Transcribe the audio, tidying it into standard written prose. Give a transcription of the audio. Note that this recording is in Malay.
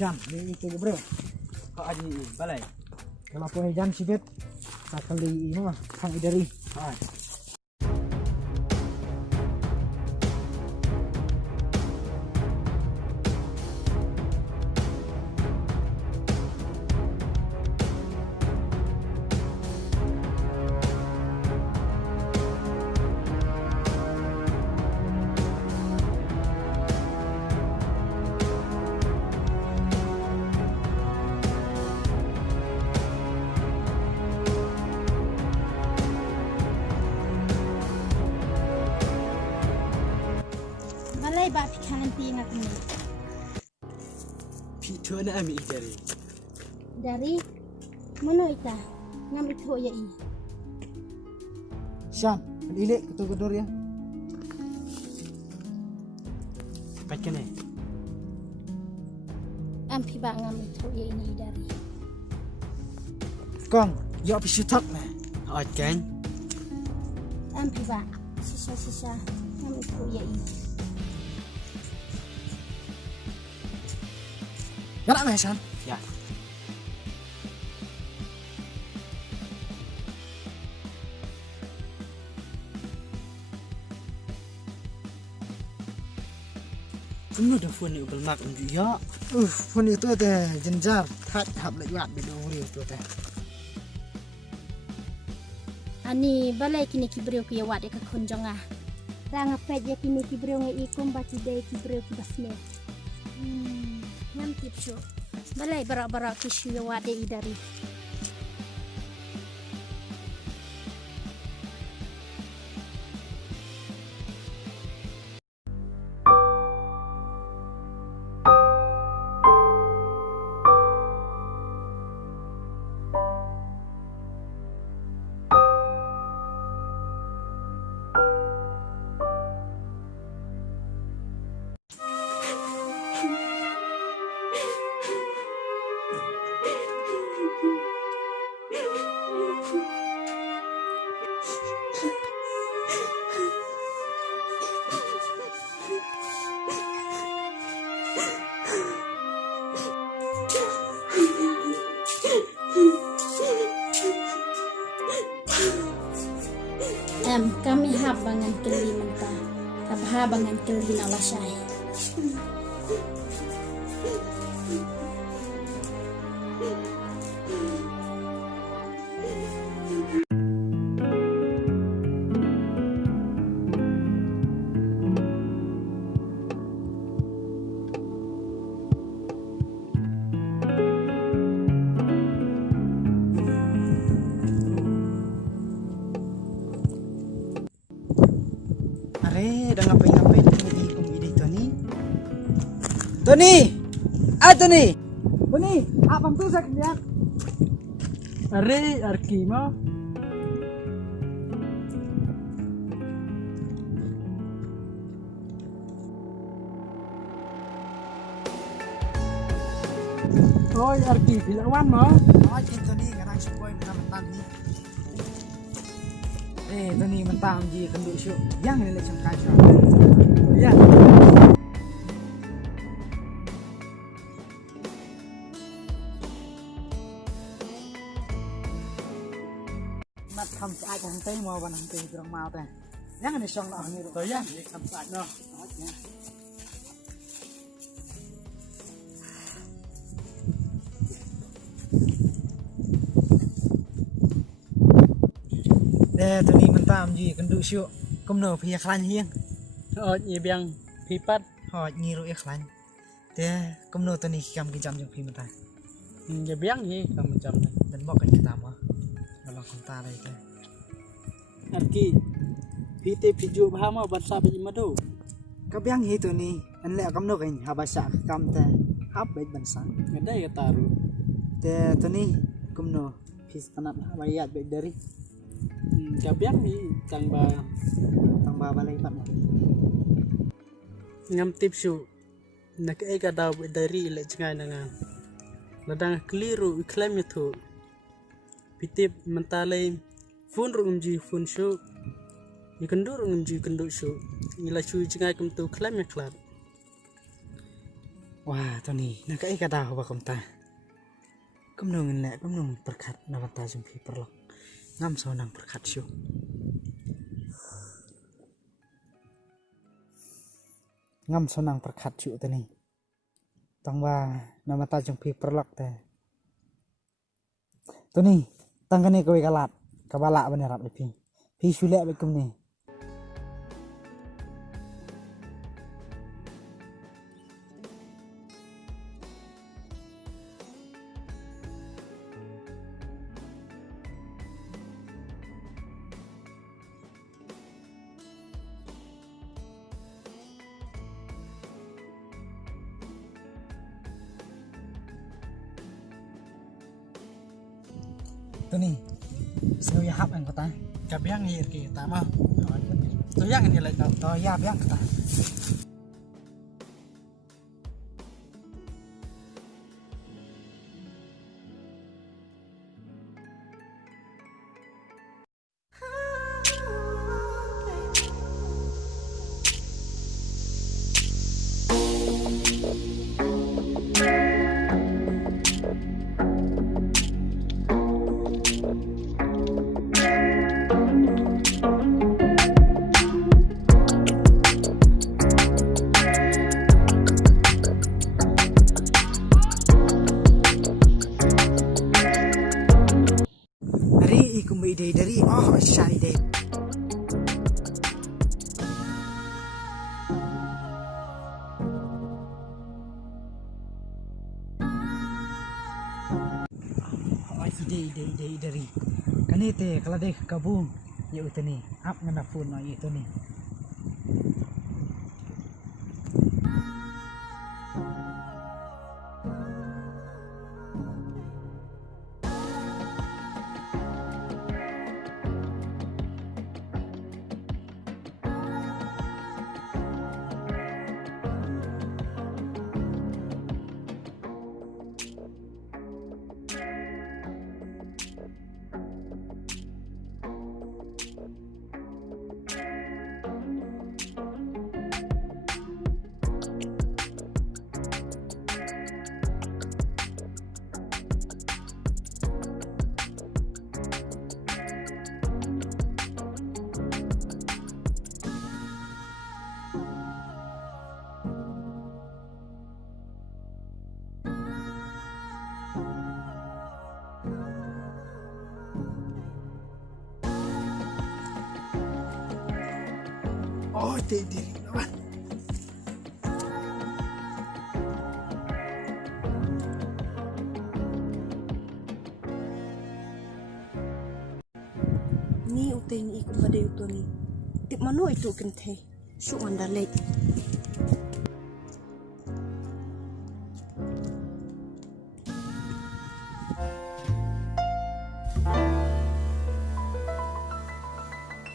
Syam, ni itu bro. Kau ada balai. Kalau punya jam sibet, tak kali ini mah sang idari. Balai ba pikanan tingat ni. Pito na ami dari. Dari mana ita? Ngam itu ya i. Syam, ilik ketul-ketul ya. Pakai ni. Ampi ba ngam itu ya ini dari. Kong, yo pisu tak na. Kan? Ampi ba sisa ngam itu ya i. Ganak na Syam. Ya. Kamu dah phone ni ubal mak unjuk ya. Phone itu teh jenjar, hat hab lek wat bedo uri itu teh. Ani balai kini kibriu ki wad ka khunjonga. Ranga pet ya kini kibriu ngai ikum baci dei kibriu ki basme. Ngam tipsu. Balai barak-barak ki shu ya wad dei dari. Kami habangan keli mentah, habangan keli nalasai. Dah ngapain di ikum ini Tony. Tony. Tony, apa tu saya kerja? Are arki mo. Oi arki pilawan mo. Tony kadang supaya mentan ni. Tony mentam ji kenduk syuk. Yang ni lecem kacau. Ya. Mat kham sa ai hang tei mo ban hang tei drang mau ta. Yang ni song nak ni ru. To ya, ni kham sa no. Tony mentam ji kenduk syuk. Kumno phia khlan hiang. Nyi biang pipat. Hoi nyi ru khlan. Kumno Tony kam ki jam jong phi mata. Nyi biang ni kam jam ni. Dan bok kan kita mo. Kalau konta lai ta. Arki. Pite piju ba mo ban sa ba ma do. Kabyang hi Tony. An le kamno kan habasa kam ta. Hab baik ban sa. Ngadai ka taru. Tony kumno phis tanap bayat baik dari. Kabyang ni tang ba balai pat mo. Ngam tipsu. Nak ai ka daw dari le cngai na nga. Ladang keliru iklam itu. Pitip mentalai fun rumji fun shu. Ikandur rumji kandu shu. Ila shu cngai kum tu klam ya klat. Wah, tu ni nak ai kata apa komta. Kumnung lek kumnung perkat nawata jumpi perlok. Ngam sonang perkat syu. Ngam sonang perkat syu tu ni. Tang wa nawata jumpi perlok te. Tu ni tangkane kowe kalat. Kabala bener rap pi. Pi sulek be kum ni. Tu ni snow ya hap ang kata Kabyang hir ki tama. Tu yang ni lai kau. to ya biang kata dari ikum ide dari oh syari ide ide dari kanite kalau deh kabung ya itu nih ap ngana phone itu nih oh diri lawan ni uteng ikut pada itu ni tip mano itu kente syuk mandalek